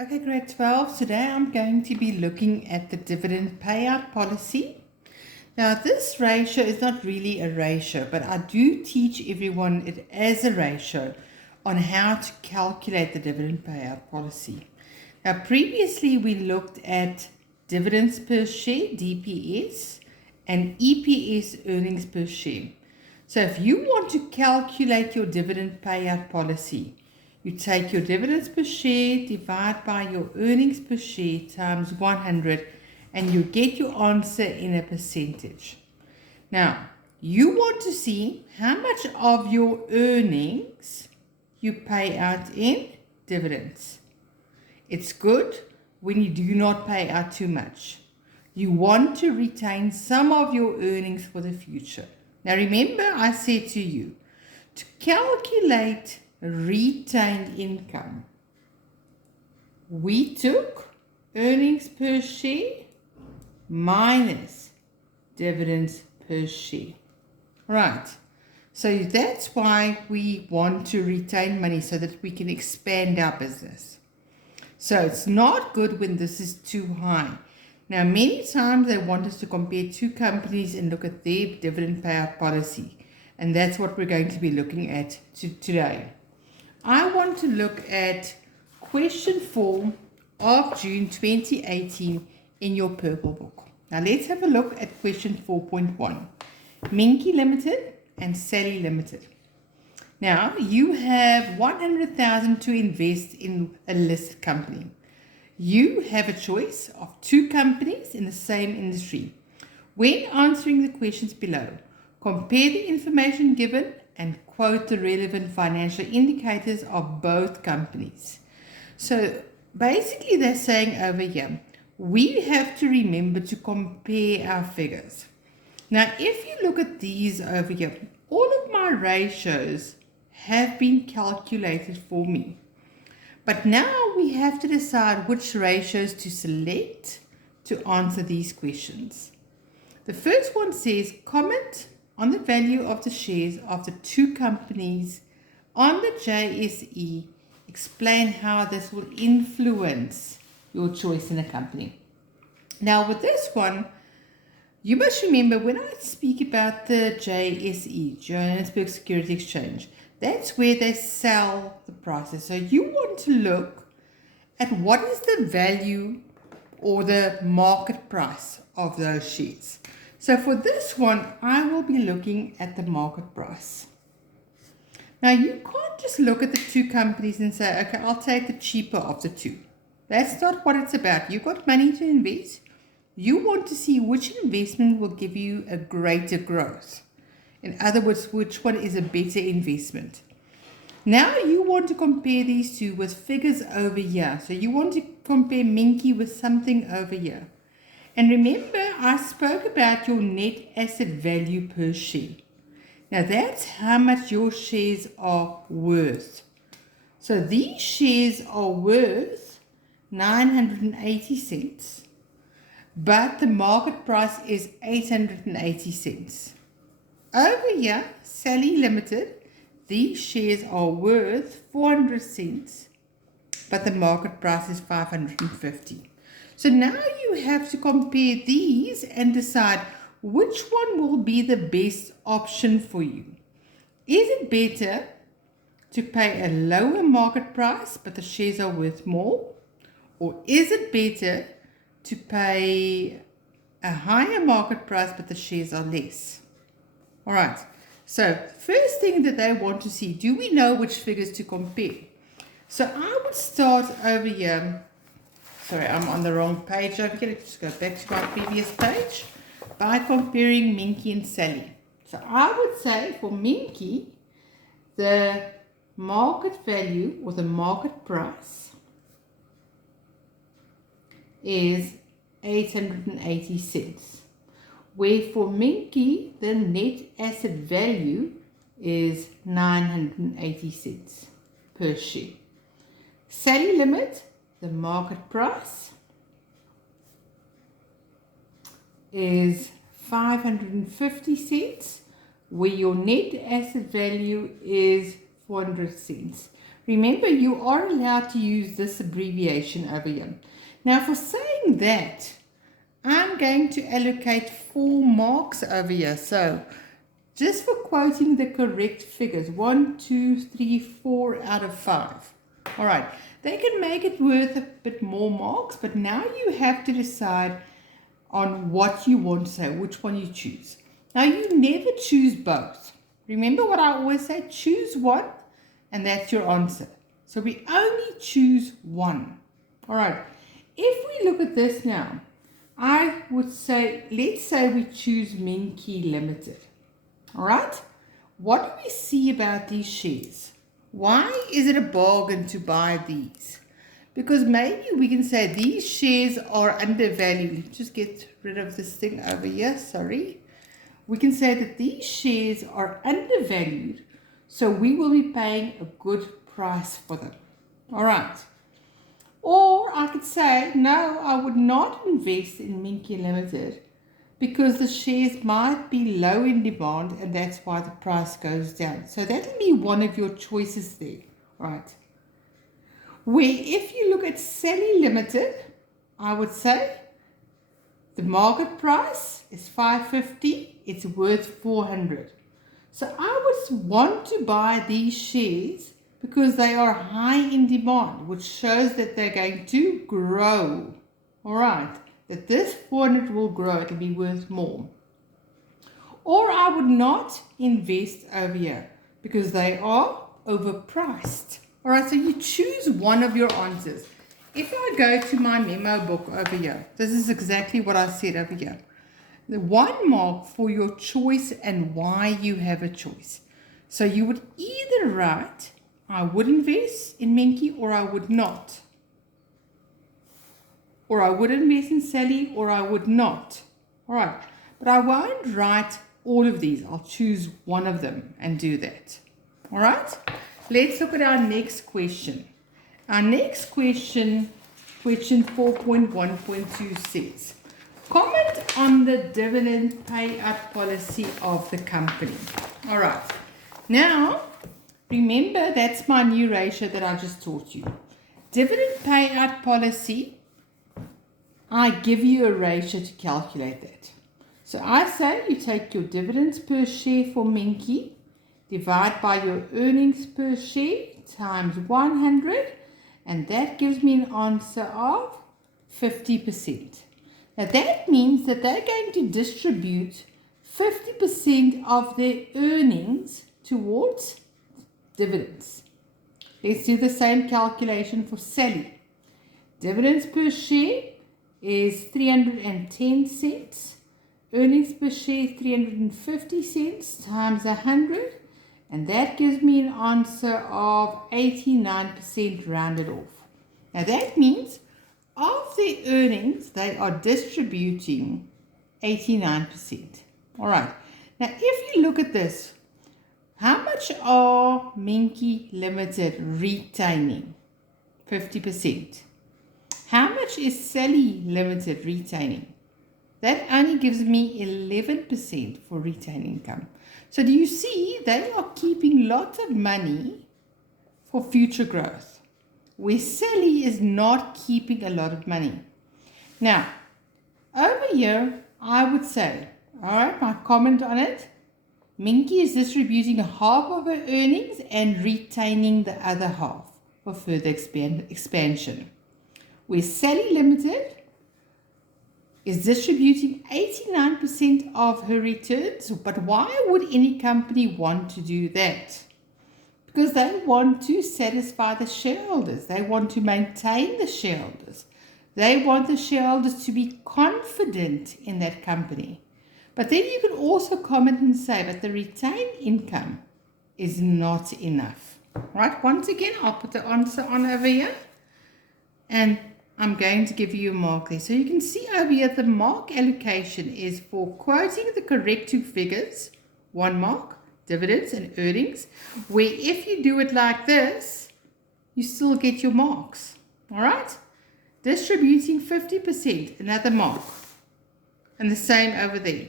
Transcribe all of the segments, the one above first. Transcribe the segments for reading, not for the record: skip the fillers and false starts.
Okay, grade 12. Today I'm going to be looking at the dividend payout policy. Now, this ratio is not really a ratio, but I do teach everyone it as a ratio on how to calculate the dividend payout policy. Now, previously we looked at dividends per share, DPS, and EPS, earnings per share. So if you want to calculate your dividend payout policy, you take your dividends per share, divide by your earnings per share times 100, and you get your answer in a percentage. Now, you want to see how much of your earnings you pay out in dividends. It's good when you do not pay out too much. You want to retain some of your earnings for the future. Now remember, I said to you, to calculate retained income, we took earnings per share minus dividends per share. Right. So that's why we want to retain money, so that we can expand our business. So it's not good when this is too high. Now, many times they want us to compare two companies and look at their dividend payout policy. And that's what we're going to be looking at today. I want to look at question 4 of June 2018 in your purple book. Now, let's have a look at question 4.1. Minky Limited and Sally Limited. Now, you have 100,000 to invest in a listed company. You have a choice of two companies in the same industry. When answering the questions below, compare the information given and quote the relevant financial indicators of both companies. So basically they're saying over here, we have to remember to compare our figures. Now, if you look at these over here, all of my ratios have been calculated for me. But now we have to decide which ratios to select to answer these questions. The first one says, comment on the value of the shares of the two companies on the JSE. Explain how this will influence your choice in a company. Now with this one, you must remember when I speak about the JSE, Johannesburg Security Exchange, that's where they sell the prices. So you want to look at what is the value or the market price of those shares. So for this one, I will be looking at the market price. Now you can't just look at the two companies and say, okay, I'll take the cheaper of the two. That's not what it's about. You've got money to invest. You want to see which investment will give you a greater growth. In other words, which one is a better investment. Now you want to compare these two with figures over here. So you want to compare Minky with something over here. And remember, I spoke about your net asset value per share. Now that's how much your shares are worth. So these shares are worth 980 cents, but the market price is 880 cents. Over here, Sally Limited, these shares are worth 400 cents, but the market price is 550. So now you have to compare these and decide which one will be the best option for you. Is it better to pay a lower market price, but the shares are worth more? Or is it better to pay a higher market price, but the shares are less? All right, so first thing that they want to see, do we know which figures to compare? So I would start over here. Sorry, I'm on the wrong page over here. Let's go back to my previous page by comparing Minky and Sally. So I would say for Minky, the market value or the market price is 880 cents. Where for Minky, the net asset value is 980 cents per share. Sally Limit, the market price is 550 cents, where your net asset value is 400 cents. Remember, you are allowed to use this abbreviation over here. Now, for saying that, I'm going to allocate 4 marks over here. So, just for quoting the correct figures, 1, 2, 3, 4 out of 5. All right, they can make it worth a bit more marks, but now you have to decide on what you want to say, which one you choose. Now, you never choose both. Remember what I always say, choose one, and that's your answer. So we only choose one. All right, if we look at this now, I would say, let's say we choose Menke Limited. All right, what do we see about these shares? Why is it a bargain to buy these? Because maybe we can say these shares are undervalued. Let's just get rid of this thing over here, sorry. We can say that these shares are undervalued, so we will be paying a good price for them. All right. Or I could say, no, I would not invest in Menke Limited because the shares might be low in demand and that's why the price goes down. So that will be one of your choices there, right? Where if you look at Sally Limited, I would say the market price is $5.50, it's worth $400. So I would want to buy these shares because they are high in demand, which shows that they're going to grow. All right, that this 400 will grow, it will be worth more. Or I would not invest over here because they are overpriced. All right, so you choose one of your answers. If I go to my memo book over here, this is exactly what I said over here. The 1 mark for your choice and why you have a choice. So you would either write, I would invest in Menke or I would not. Or I would invest in Sally or I would not. All right, but I won't write all of these. I'll choose one of them and do that. All right, let's look at our next question. Our next question, question 4.1.2 says, comment on the dividend payout policy of the company. All right, now remember that's my new ratio that I just taught you. Dividend payout policy, I give you a ratio to calculate that. So I say you take your dividends per share for Menke, divide by your earnings per share times 100, and that gives me an answer of 50%. Now that means that they're going to distribute 50% of their earnings towards dividends. Let's do the same calculation for Sally. Dividends per share is 310 cents. Earnings per share 350 cents times 100, and that gives me an answer of 89% rounded off. Now that means of their earnings they are distributing 89%. All right. Now if you look at this, how much are Menke Limited retaining? 50%. How much is Sally Limited retaining? That only gives me 11% for retained income. So do you see they are keeping lots of money for future growth, where Sally is not keeping a lot of money. Now, over here, I would say, all right, my comment on it, Menke is distributing half of her earnings and retaining the other half for further expansion. Where Sally Limited is distributing 89% of her returns. But why would any company want to do that? Because they want to satisfy the shareholders. They want to maintain the shareholders. They want the shareholders to be confident in that company. But then you can also comment and say that the retained income is not enough. Right? Once again, I'll put the answer on over here. And I'm going to give you a mark there. So you can see over here the mark allocation is for quoting the correct 2 figures, 1 mark, dividends and earnings, where if you do it like this, you still get your marks. All right? Distributing 50%, another mark. And the same over there.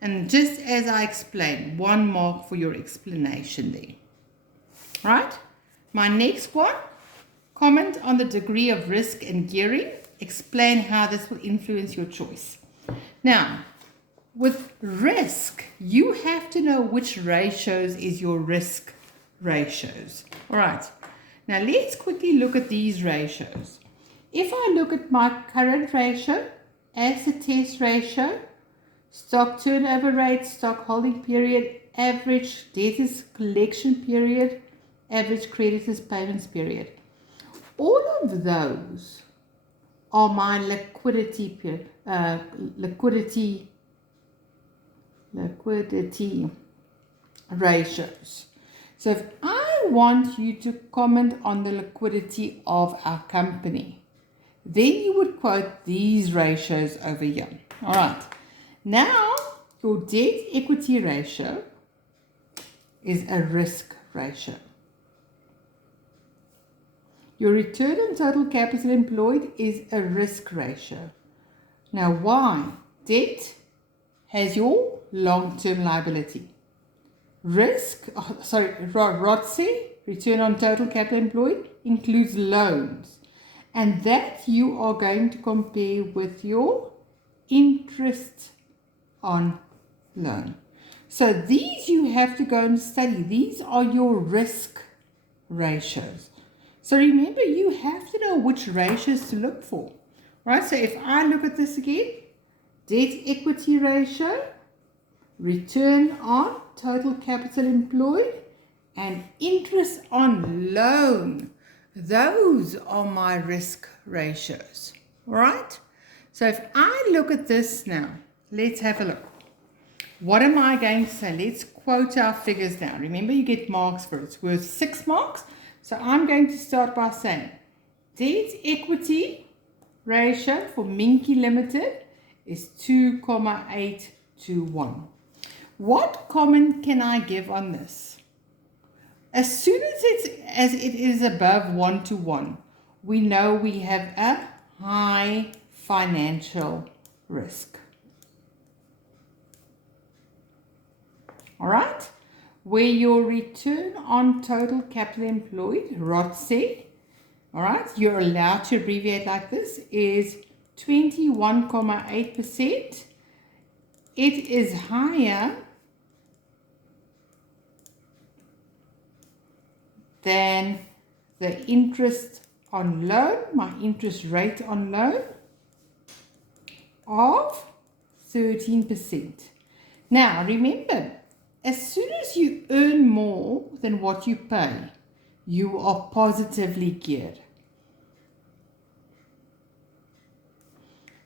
And just as I explained, 1 mark for your explanation there. Right? My next one, comment on the degree of risk and gearing. Explain how this will influence your choice. Now, with risk, you have to know which ratios is your risk ratios. All right. Now, let's quickly look at these ratios. If I look at my current ratio, asset test ratio, stock turnover rate, stock holding period, average debtors collection period, average creditors payments period. All of those are my liquidity ratios. So if I want you to comment on the liquidity of our company, then you would quote these ratios over here. All right. Now, your debt equity ratio is a risk ratio. Your return on total capital employed is a risk ratio. Now, why? Debt has your long-term liability. ROTCE, return on total capital employed, includes loans. And that you are going to compare with your interest on loan. So these you have to go and study. These are your risk ratios. So remember, you have to know which ratios to look for. Right? So if I look at this again, debt equity ratio, return on total capital employed, and interest on loan. Those are my risk ratios. All right? So if I look at this now, let's have a look. What am I going to say? Let's quote our figures now. Remember, you get marks for it. It's worth 6 marks. So I'm going to start by saying debt equity ratio for Minky Limited is 2,8 to 1. What comment can I give on this? As soon as it is above 1 to 1, we know we have a high financial risk. All right? Where your return on total capital employed, ROTCE, all right, you're allowed to abbreviate like this, is 21.8%. It is higher than the interest on loan, my interest rate on loan of 13%. Now, remember, as soon as you earn more than what you pay, you are positively geared.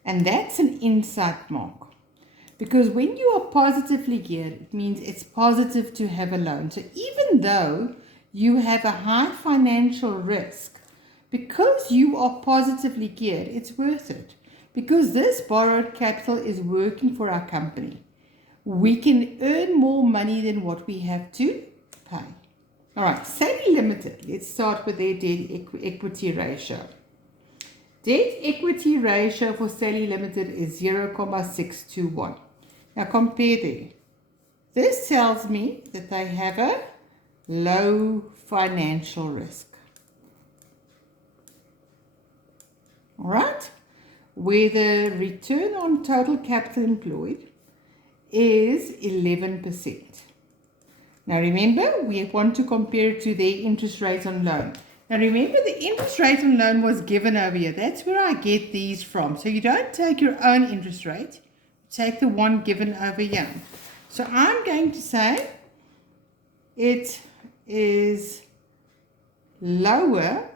And that's an insight mark. Because when you are positively geared, it means it's positive to have a loan. So even though you have a high financial risk, because you are positively geared, it's worth it. Because this borrowed capital is working for our company. We can earn more money than what we have to pay. All right, Sally Limited. Let's start with their debt equity ratio. Debt equity ratio for Sally Limited is 0,621. Now compare there. This tells me that they have a low financial risk. All right, where the return on total capital employed is 11%. Now remember, we want to compare it to their interest rate on loan. Now remember, the interest rate on loan was given over here. That's where I get these from. So you don't take your own interest rate, you take the one given over here. So I'm going to say it is lower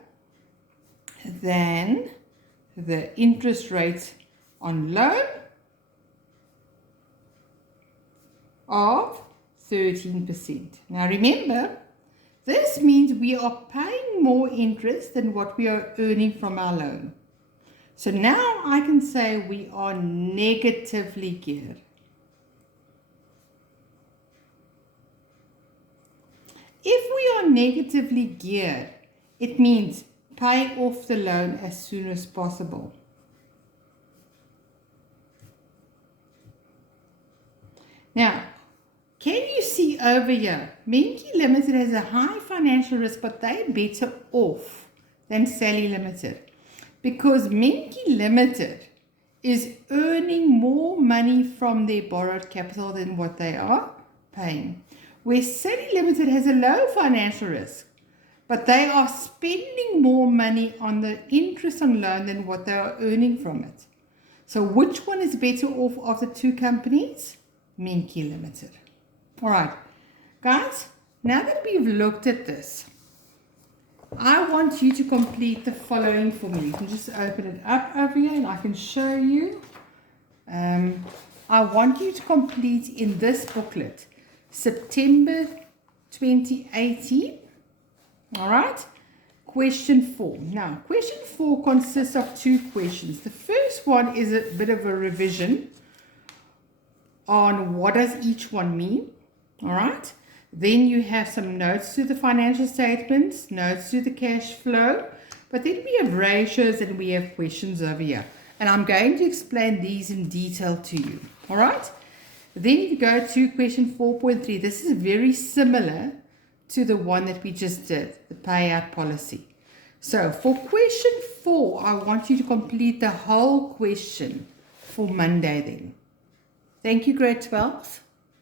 than the interest rate on loan of 13%. Now remember, this means we are paying more interest than what we are earning from our loan. So now I can say we are negatively geared. If we are negatively geared, it means pay off the loan as soon as possible. Now, Can you see over here? Menke Limited has a high financial risk, but they're better off than Sally Limited. Because Menke Limited is earning more money from their borrowed capital than what they are paying. Where Sally Limited has a low financial risk, but they are spending more money on the interest on loan than what they are earning from it. So which one is better off of the two companies? Menke Limited. All right, guys, now that we've looked at this, I want you to complete the following for me. You can just open it up over here and I can show you. I want you to complete in this booklet, September 2018. All right, question 4. Now, question 4 consists of 2 questions. The first one is a bit of a revision on what does each one mean. All right. Then you have some notes to the financial statements, notes to the cash flow, but then we have ratios and we have questions over here. And I'm going to explain these in detail to you. All right. Then you go to question 4.3. This is very similar to the one that we just did, the payout policy. So for question 4, I want you to complete the whole question for Monday then. Thank you, grade 12.